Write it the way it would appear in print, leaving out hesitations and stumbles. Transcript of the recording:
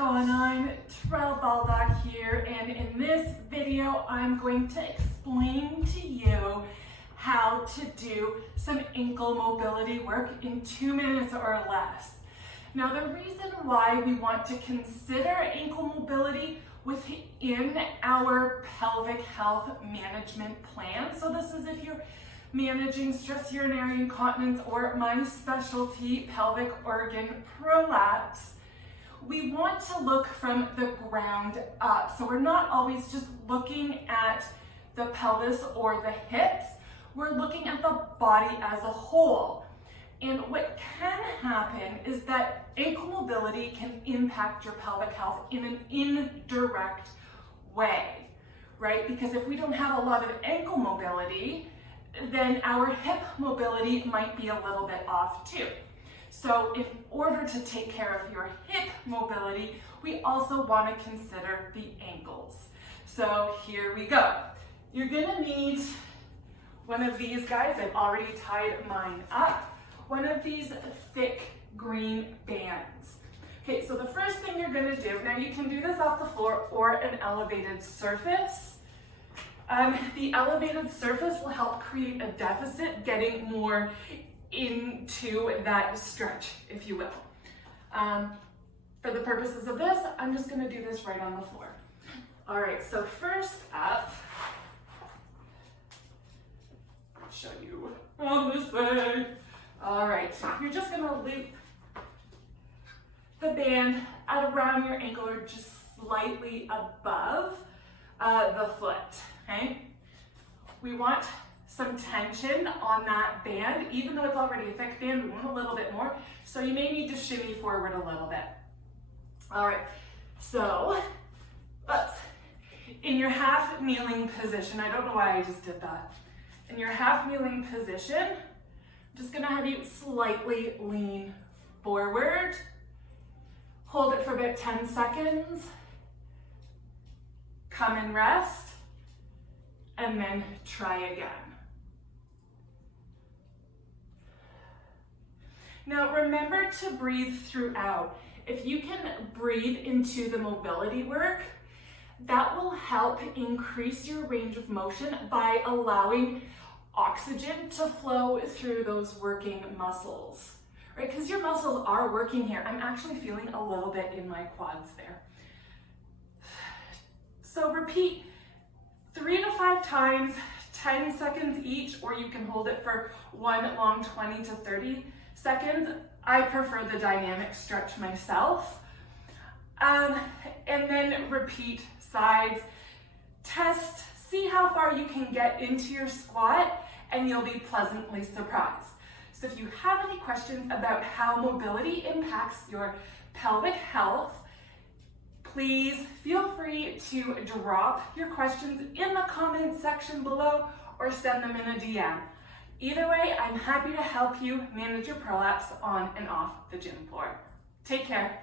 going on? Terrell here, and in this video I'm going to explain to you how to do some ankle mobility work in 2 minutes or less. Now, the reason why we want to consider ankle mobility within our pelvic health management plan, so this is if you're managing stress urinary incontinence or my specialty, pelvic organ prolapse, we want to look from the ground up. So we're not always just looking at the pelvis or the hips, we're looking at the body as a whole. And what can happen is that ankle mobility can impact your pelvic health in an indirect way, right? Because if we don't have a lot of ankle mobility, then our hip mobility might be a little bit off too. So in order to take care of your hip mobility, we also want to consider the ankles. So here we go. You're gonna need one of these guys. I've already tied mine up. One of these thick green bands. Okay, so the first thing you're gonna do, now you can do this off the floor or an elevated surface. The elevated surface will help create a deficit, getting more into that stretch, if you will. For the purposes of this, I'm just gonna do this right on the floor. All right, so first up, I'll show you on this way. All right, you're just gonna loop the band at around your ankle or just slightly above the foot, okay? We want some tension on that band. Even though it's already a thick band, we want a little bit more. So you may need to shimmy forward a little bit. All right, so in your half kneeling position, I don't know why I just did that. In your half kneeling position, I'm just gonna have you slightly lean forward. Hold it for about 10 seconds. Come and rest, and then try again. Now remember to breathe throughout. If you can breathe into the mobility work, that will help increase your range of motion by allowing oxygen to flow through those working muscles, right? Because your muscles are working here. I'm actually feeling a little bit in my quads there. So repeat 3 to 5 times, 10 seconds each, or you can hold it for one long 20 to 30 seconds. I prefer the dynamic stretch myself. And then repeat sides. Test, see how far you can get into your squat, and you'll be pleasantly surprised. So if you have any questions about how mobility impacts your pelvic health, please feel free to drop your questions in the comments section below or send them in a DM. Either way, I'm happy to help you manage your prolapse on and off the gym floor. Take care.